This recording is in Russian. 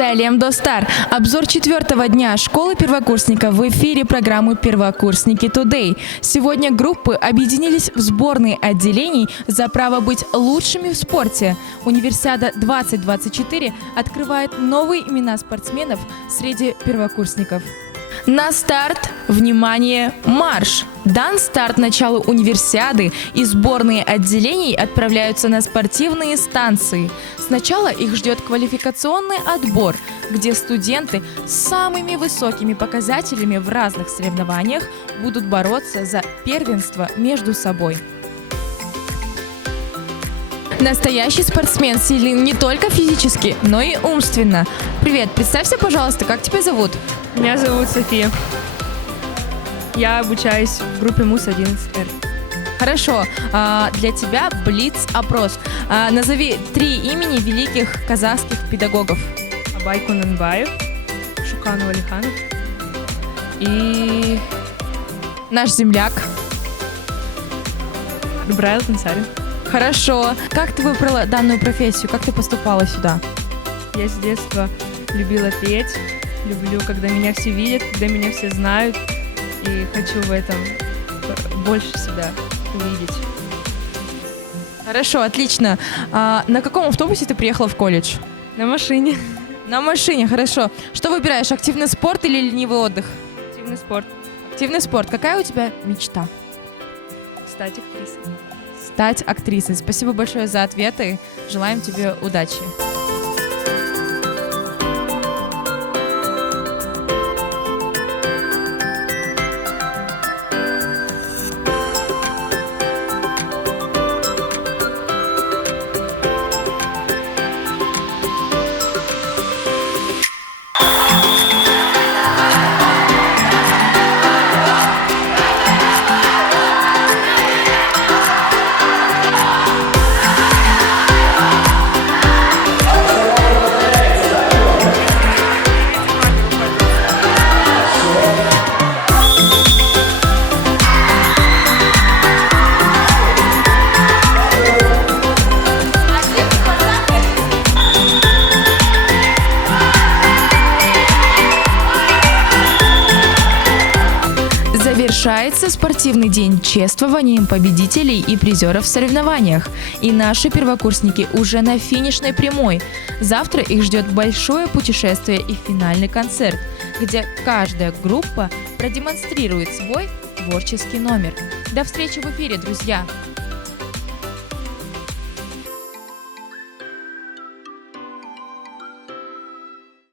Салем Достар! Обзор 4-го дня школы первокурсников в эфире программы «Первокурсники Today». Сегодня группы объединились в сборные отделений за право быть лучшими в спорте. Универсиада 2024 открывает новые имена спортсменов среди первокурсников. На старт, внимание, марш! Дан старт началу универсиады, и сборные отделений отправляются на спортивные станции. Сначала их ждет квалификационный отбор, где студенты с самыми высокими показателями в разных соревнованиях будут бороться за первенство между собой. Настоящий спортсмен силен не только физически, но и умственно. Привет, представься, пожалуйста, как тебя зовут? Меня зовут София. Я обучаюсь в группе МУС-11Р. Хорошо, для тебя блиц-опрос. Назови 3 имени великих казахских педагогов. Абай Кунанбаев, Шуканов Алиханов и Наш земляк. Ибраил Тансарин. Хорошо. Как ты выбрала данную профессию? Как ты поступала сюда? Я с детства любила петь, люблю, когда меня все видят, когда меня все знают, и хочу в этом больше себя увидеть. Хорошо, отлично. На каком автобусе ты приехала в колледж? На машине. На машине, хорошо. Что выбираешь, активный спорт или ленивый отдых? Активный спорт. Активный спорт. Какая у тебя мечта? Стать актрисой. Стать актрисой. Спасибо большое за ответы. Желаем тебе удачи. Завершается спортивный день чествованием победителей и призеров в соревнованиях. И наши первокурсники уже на финишной прямой. Завтра их ждет большое путешествие и финальный концерт, где каждая группа продемонстрирует свой творческий номер. До встречи в эфире, друзья!